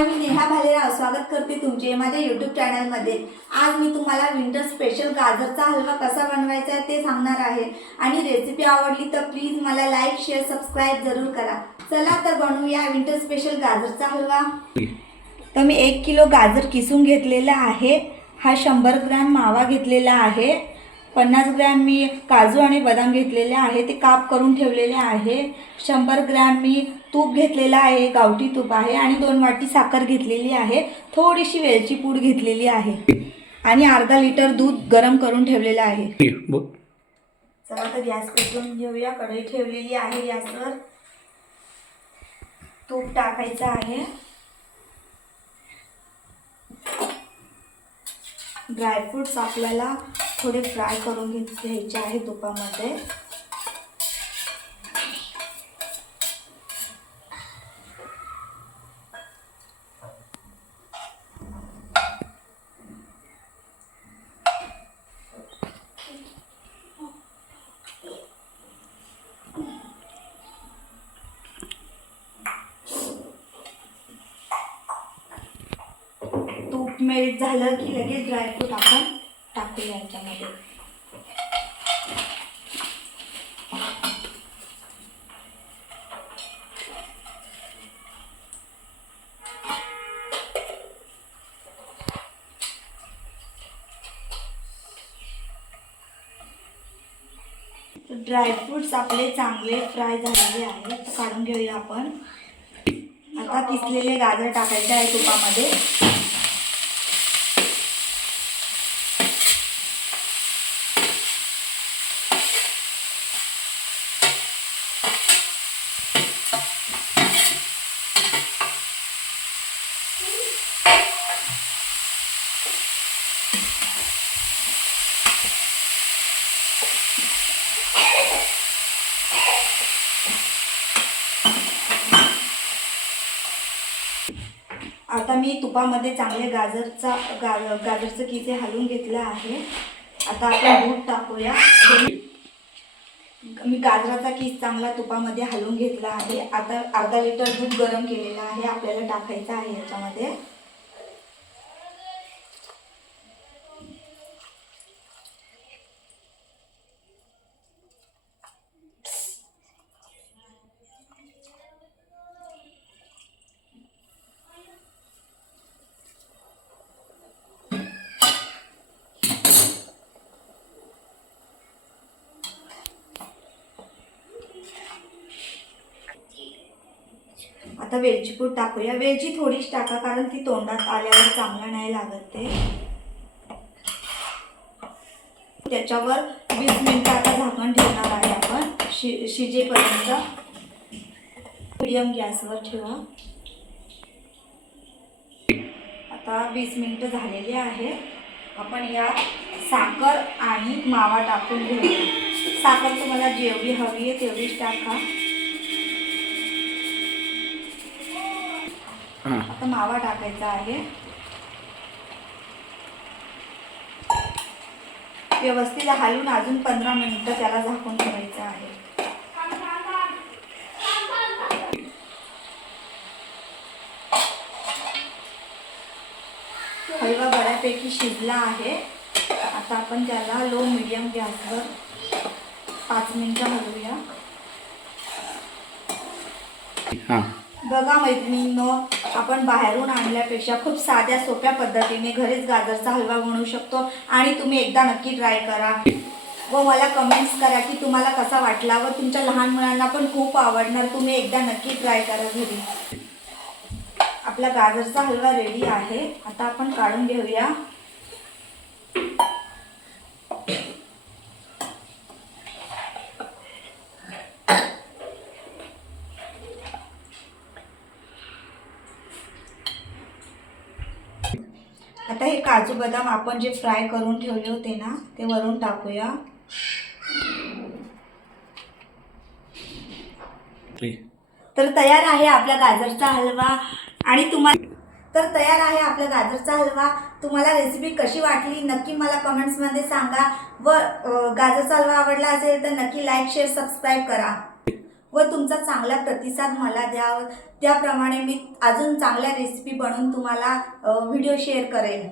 मी नेहा भालेराव स्वागत करते तुमचे माझ्या यूट्यूब चॅनलमध्ये। आज मी तुम्हाला विंटर स्पेशल गाजरचा हलवा कसा बनवायचा ते सांगणार आहे आणि रेसिपी आवडली तर प्लीज मला लाईक शेअर सबस्क्राइब जरूर करा। चला तर बनवूया विंटर स्पेशल गाजरचा हलवा। तर मी 1 किलो गाजर किसून घेतलेला आहे। हा 100 ग्रॅम मावा घेतलेला आहे। 50 ग्रॅम मी काजू आणि बदाम घेतलेले आहे, ते काप करून ठेवलेले आहे। 100 ग्रॅम मी तूप घेतलेला आहे, गावठी तूप आहे आणि 2 वाटी साखर घेतलेली आहे। थोडीशी वेलची पूड घेतलेली आहे आणि अर्धा लिटर दूध गरम करून ठेवलेले आहे। चला तर गॅस पेटवून घेऊया। कढई ठेवलेली आहे गॅसवर। तूप टाकायचं आहे। ड्रायफ्रूट्स आपल्याला थोडे फ्राय करून घ्यायचे आहे तुपामध्ये। तूप मेल्ट झालं की लगेच ड्रायफ्रूट आपण टाकूया याच्यामध्ये। ड्रायफ्रूट्स आपले चांगले फ्राय झालेले आहेत, काढून घेऊया आपण। आता किसलेले गाजर टाकायचे आहे तुपामध्ये। आता मी तुपामध्ये चांगले गाजरचं किसे हलवून घेतलं आहे। आता आपण दूध टाकूया। मी गाजराचा किस चांगला तुपामध्ये हलवून घेतला आहे। आता अर्धा लिटर दूध गरम केलेलं आहे, आपल्याला टाकायचं आहे याच्यामध्ये। आता वेलची पूड टाकूया। वेलची थोडीच टाका, कारण ती तोंडात आल्यावर चांगला नाही लागत ते। त्याच्यावर 20 मिनिटं आता झाकण ठेवणार आहे आपण शिजेपर्यंत। मीडियम गॅसवर ठेवा। आता 20 मिनिटं झालेली आहे। आपण यात साखर आणि मावा टाकून घेऊया। साखर तुम्हाला जेवढी हवी आहे तेवढीच टाका। आता मावा टाकायचा आहे। व्यवस्थित हलवून अजून 15 मिनिटं त्याला झाकून ठेवायचं आहे। हलवा बऱ्यापैकी शिजला आहे। आता आपण त्याला लो मीडियम गॅसवर 5 मिनिटं हलवूया। बघा मैत्रिणींनो, आपण बाहेरून आणल्यापेक्षा खूप साध्या सोप्या पद्धतीने घरीच गाजरचा हलवा बनवू शकतो आणि तुम्ही एकदा नक्की ट्राय करा व मला कमेंट्स करा की तुम्हाला कसा वाटला व तुमच्या लहान मुलांना पण खूप आवडणार। तुम्ही एकदा नक्की ट्राय करा घरी। आपला गाजरचा हलवा रेडी आहे। आता आपण काढून घेऊया। आता हे काजू बदाम आपण जे फ्राय करून ठेवले होते ना, ते वरून टाकूया। तर तयार आहे आपला गाजरचा हलवा। आणि तुम्हाला रेसिपी कशी वाटली नक्की मला कमेंट्समध्ये सांगा व गाजरचा हलवा आवडला असेल तर नक्की लाईक शेअर सबस्क्राइब करा। व तुमचा चांगला प्रतिसाद मला द्यावा, त्याप्रमाणे मी अजून चांगल्या रेसिपी बनवून तुम्हाला व्हिडिओ शेअर करेन।